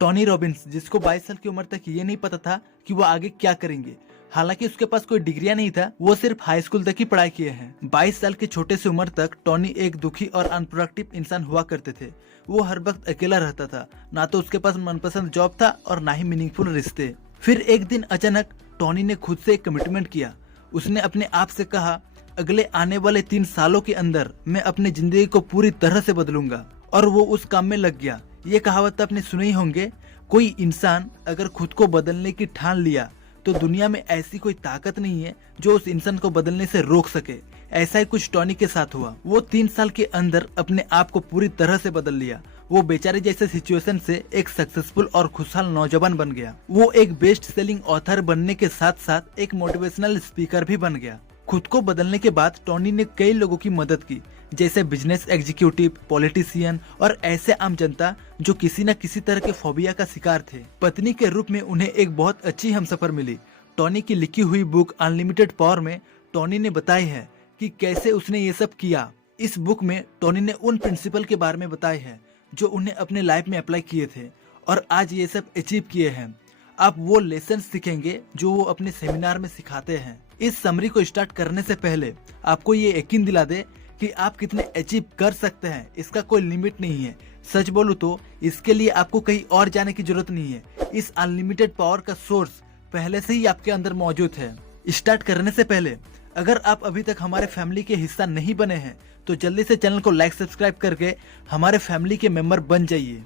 Tony Robbins, जिसको 22 साल की उम्र तक ये नहीं पता था कि वो आगे क्या करेंगे। हालांकि उसके पास कोई डिग्रियां नहीं था, वो सिर्फ हाई स्कूल तक ही पढ़ाई किए हैं। 22 साल की छोटे सी उम्र तक टोनी एक दुखी और अनप्रोडक्टिव इंसान हुआ करते थे। वो हर वक्त अकेला रहता था, ना तो उसके पास मनपसंद जॉब था और ना ही मीनिंगफुल रिश्ते। फिर एक दिन अचानक टोनी ने खुद से एक कमिटमेंट किया। उसने अपने आप से कहा, अगले आने वाले 3 सालों के अंदर मैं अपनी जिंदगी को पूरी तरह से बदलूंगा। और वो उस काम में लग गया। ये कहावत आपने सुने ही होंगे, कोई इंसान अगर खुद को बदलने की ठान लिया तो दुनिया में ऐसी कोई ताकत नहीं है जो उस इंसान को बदलने से रोक सके। ऐसा ही कुछ टोनी के साथ हुआ। वो 3 साल के अंदर अपने आप को पूरी तरह से बदल लिया। वो बेचारे जैसे सिचुएशन से एक सक्सेसफुल और खुशहाल नौजवान बन गया। वो एक बेस्ट सेलिंग ऑथर बनने के साथ साथ एक मोटिवेशनल स्पीकर भी बन गया। खुद को बदलने के बाद टोनी ने कई लोगों की मदद की, जैसे बिजनेस एग्जीक्यूटिव, पॉलिटिशियन और ऐसे आम जनता जो किसी न किसी तरह के फोबिया का शिकार थे। पत्नी के रूप में उन्हें एक बहुत अच्छी हमसफर मिली। टोनी की लिखी हुई बुक अनलिमिटेड पावर में टोनी ने बताई है कि कैसे उसने ये सब किया। इस बुक में टोनी ने उन प्रिंसिपल के बारे में बताए हैं जो उन्हें अपने लाइफ में अप्लाई किए थे और आज ये सब अचीव किए हैं। आप वो लेसन सीखेंगे जो वो अपने सेमिनार में सिखाते हैं। इस समरी को स्टार्ट करने से पहले आपको ये यकीन दिला दे कि आप कितने अचीव कर सकते हैं, इसका कोई लिमिट नहीं है। सच बोलूं तो इसके लिए आपको कहीं और जाने की जरूरत नहीं है। इस अनलिमिटेड पावर का सोर्स पहले से ही आपके अंदर मौजूद है। स्टार्ट करने से पहले अगर आप अभी तक हमारे फैमिली के हिस्सा नहीं बने हैं तो जल्दी से चैनल को लाइक सब्सक्राइब करके हमारे फैमिली के मेंबर बन जाइए।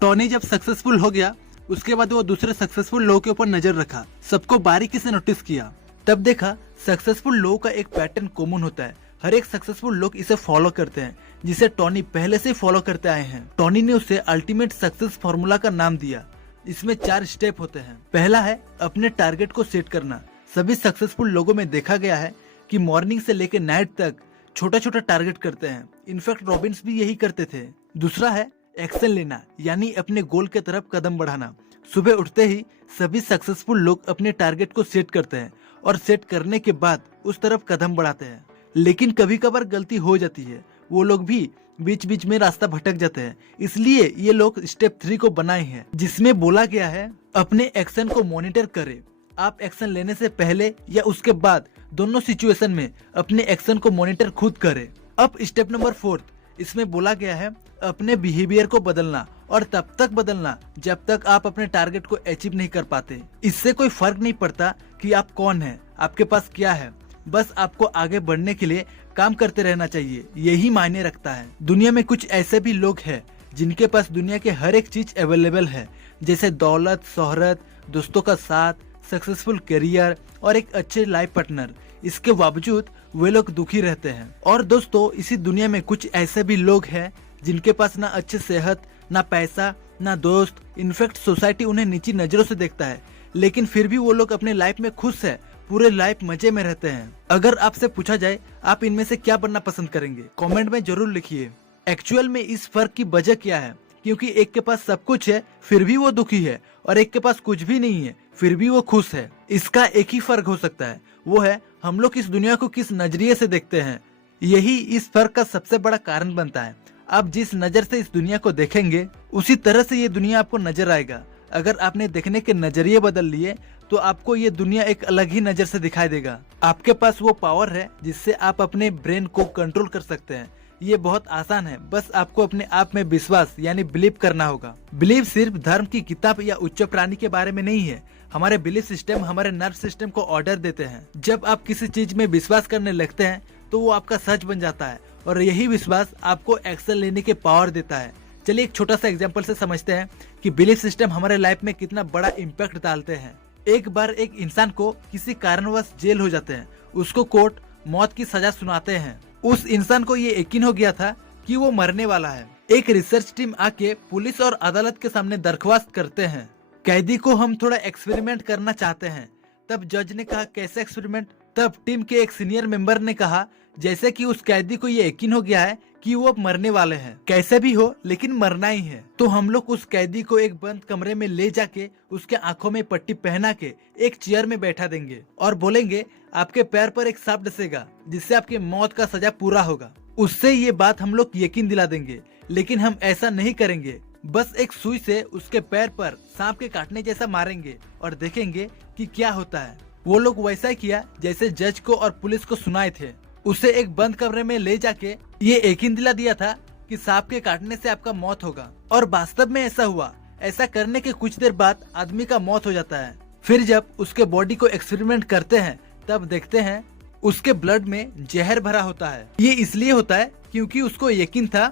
टोनी जब सक्सेसफुल हो गया उसके बाद वो दूसरे सक्सेसफुल लोगों के ऊपर नजर रखा, सबको बारीकी से नोटिस किया। तब देखा सक्सेसफुल लोगों का एक पैटर्न कॉमन होता है। हर एक सक्सेसफुल लोग इसे फॉलो करते हैं, जिसे टोनी पहले से फॉलो करते आए हैं। टोनी ने उसे अल्टीमेट सक्सेस फॉर्मूला का नाम दिया। इसमें 4 स्टेप होते हैं। पहला है अपने टारगेट को सेट करना। सभी सक्सेसफुल लोगों में देखा गया है कि मॉर्निंग से लेकर नाइट तक छोटा छोटा टारगेट करते हैं। इनफैक्ट रॉबिन्स भी यही करते थे। दूसरा है एक्शन लेना, यानी अपने गोल के तरफ कदम बढ़ाना। सुबह उठते ही सभी सक्सेसफुल लोग अपने टारगेट को सेट करते हैं और सेट करने के बाद उस तरफ कदम बढ़ाते हैं। लेकिन कभी कभार गलती हो जाती है, वो लोग भी बीच बीच में रास्ता भटक जाते हैं। इसलिए ये लोग स्टेप 3 को बनाए हैं, जिसमें बोला गया है अपने एक्शन को मॉनिटर करें। आप एक्शन लेने से पहले या उसके बाद दोनों सिचुएशन में अपने एक्शन को मॉनिटर खुद करें। अब स्टेप नंबर 4, इसमें बोला गया है अपने बिहेवियर को बदलना, और तब तक बदलना जब तक आप अपने टारगेट को अचीव नहीं कर पाते। इससे कोई फर्क नहीं पड़ता कि आप कौन हैं, आपके पास क्या है, बस आपको आगे बढ़ने के लिए काम करते रहना चाहिए, यही मायने रखता है। दुनिया में कुछ ऐसे भी लोग हैं जिनके पास दुनिया के हर एक चीज अवेलेबल है, जैसे दौलत, शोहरत, दोस्तों का साथ, सक्सेसफुल करियर और एक अच्छे लाइफ पार्टनर। इसके बावजूद वे लोग दुखी रहते हैं। और दोस्तों, इसी दुनिया में कुछ ऐसे भी लोग हैं जिनके पास ना अच्छी सेहत, ना पैसा, ना दोस्त, इनफैक्ट सोसाइटी उन्हें नीची नजरों से देखता है, लेकिन फिर भी वो लोग अपने लाइफ में खुश है, पूरे लाइफ मजे में रहते हैं। अगर आपसे पूछा जाए आप इनमें से क्या बनना पसंद करेंगे, कमेंट में जरूर लिखिए। एक्चुअल में इस फर्क की वजह क्या है? क्योंकि एक के पास सब कुछ है फिर भी वो दुखी है, और एक के पास कुछ भी नहीं है फिर भी वो खुश है। इसका एक ही फर्क हो सकता है, वो है हम लोग इस दुनिया को किस नजरिए से देखते हैं। यही इस फर्क का सबसे बड़ा कारण बनता है। आप जिस नजर से इस दुनिया को देखेंगे उसी तरह से ये दुनिया आपको नजर आएगा। अगर आपने देखने के नजरिए बदल लिए तो आपको ये दुनिया एक अलग ही नजर से दिखाई देगा। आपके पास वो पावर है जिससे आप अपने ब्रेन को कंट्रोल कर सकते हैं। ये बहुत आसान है, बस आपको अपने आप में विश्वास यानी बिलीव करना होगा। बिलीव सिर्फ धर्म की किताब या उच्च प्राणी के बारे में नहीं है। हमारे बिलीफ सिस्टम हमारे नर्व सिस्टम को ऑर्डर देते हैं। जब आप किसी चीज में विश्वास करने लगते हैं तो वो आपका सच बन जाता है, और यही विश्वास आपको एक्शन लेने के पावर देता है। चलिए एक छोटा सा एग्जांपल से समझते हैं कि बिलीफ सिस्टम हमारे लाइफ में कितना बड़ा इम्पैक्ट डालते हैं। एक बार एक इंसान को किसी कारणवश जेल हो जाते हैं। उसको कोर्ट मौत की सजा सुनाते हैं। उस इंसान को ये यकीन हो गया था कि वो मरने वाला है। एक रिसर्च टीम आके पुलिस और अदालत के सामने दरख्वास्त करते हैं, कैदी को हम थोड़ा एक्सपेरिमेंट करना चाहते हैं। तब जज ने कहा, कैसे एक्सपेरिमेंट? तब टीम के एक सीनियर मेंबर ने कहा, जैसे कि उस कैदी को ये यकीन हो गया है कि वो अब मरने वाले हैं, कैसे भी हो लेकिन मरना ही है, तो हम लोग उस कैदी को एक बंद कमरे में ले जाके उसके आंखों में पट्टी पहना के एक चेयर में बैठा देंगे और बोलेंगे आपके पैर पर एक सांप डसेगा जिससे आपकी मौत का सजा पूरा होगा। उससे ये बात हम लोग यकीन दिला देंगे, लेकिन हम ऐसा नहीं करेंगे, बस एक सुई से उसके पैर पर सांप के काटने जैसा मारेंगे और देखेंगे कि क्या होता है। वो लोग वैसा ही किया जैसे जज को और पुलिस को सुनाए थे। उसे एक बंद कमरे में ले जाके ये यकीन दिला दिया था कि सांप के काटने से आपका मौत होगा, और वास्तव में ऐसा हुआ। ऐसा करने के कुछ देर बाद आदमी का मौत हो जाता है। फिर जब उसके बॉडी को एक्सपेरिमेंट करते हैं तब देखते हैं उसके ब्लड में जहर भरा होता है। ये इसलिए होता है क्योंकि उसको यकीन था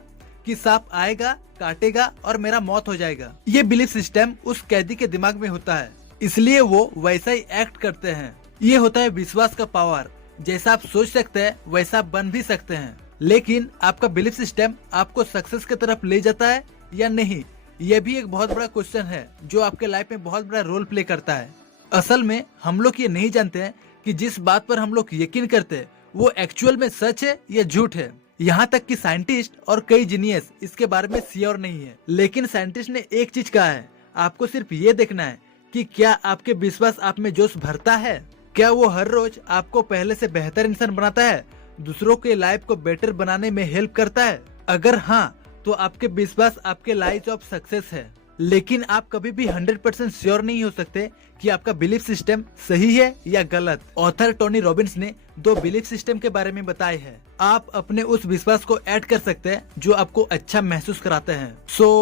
कि सांप आएगा, काटेगा और मेरा मौत हो जाएगा। ये बिलीफ सिस्टम उस कैदी के दिमाग में होता है, इसलिए वो वैसा ही एक्ट करते हैं। ये होता है विश्वास का पावर। जैसा आप सोच सकते हैं वैसा आप बन भी सकते हैं, लेकिन आपका बिलीफ सिस्टम आपको सक्सेस की तरफ ले जाता है या नहीं, यह भी एक बहुत बड़ा क्वेश्चन है जो आपके लाइफ में बहुत बड़ा रोल प्ले करता है। असल में हम लोग ये नहीं जानते हैं कि जिस बात पर हम लोग यकीन करते हैं वो एक्चुअल में सच है या झूठ है। यहाँ तक कि साइंटिस्ट और कई जीनियस इसके बारे में श्योर नहीं है। लेकिन साइंटिस्ट ने एक चीज कहा है, आपको सिर्फ ये देखना है कि क्या आपके विश्वास आप में जोश भरता है, क्या वो हर रोज आपको पहले से बेहतर इंसान बनाता है, दूसरों के लाइफ को बेटर बनाने में हेल्प करता है। अगर हाँ, तो आपके विश्वास आपके लाइफ ऑफ सक्सेस है। लेकिन आप कभी भी 100% श्योर नहीं हो सकते कि आपका बिलीफ सिस्टम सही है या गलत। ऑथर टोनी रॉबिन्स ने 2 बिलीफ सिस्टम के बारे में बताए हैं। आप अपने उस विश्वास को ऐड कर सकते हैं जो आपको अच्छा महसूस कराते हैं।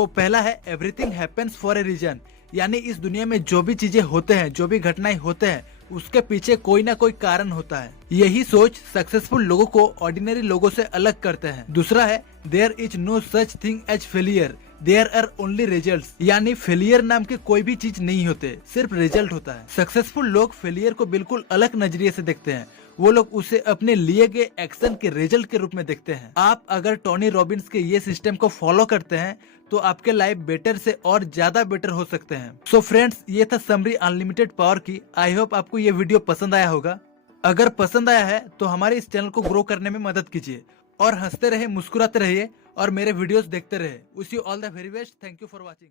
पहला है everything happens for a reason, यानी इस दुनिया में जो भी चीजें होते हैं, जो भी घटनाएं होते हैं, उसके पीछे कोई ना कोई कारण होता है। यही सोच सक्सेसफुल लोगों को ऑर्डिनरी लोगों से अलग करते हैं। दूसरा है there is no such thing as failure, there are only results, यानी फेलियर नाम के कोई भी चीज नहीं होते, सिर्फ रिजल्ट होता है। सक्सेसफुल लोग फेलियर को बिल्कुल अलग नजरिए से देखते हैं। वो लोग उसे अपने लिए गए एक्शन के रिजल्ट के रूप में देखते हैं। आप अगर टोनी रॉबिन्स के ये सिस्टम को फॉलो करते हैं तो आपके लाइफ बेटर से और ज्यादा बेटर हो सकते हैं। सो फ्रेंड्स, ये था समरी अनलिमिटेड पावर की। आई होप आपको ये वीडियो पसंद आया होगा। अगर पसंद आया है तो हमारे इस चैनल को ग्रो करने में मदद कीजिए और हंसते रहे, मुस्कुराते रहिए और मेरे वीडियोस देखते रहे। Wish you all the very best. Thank you for watching.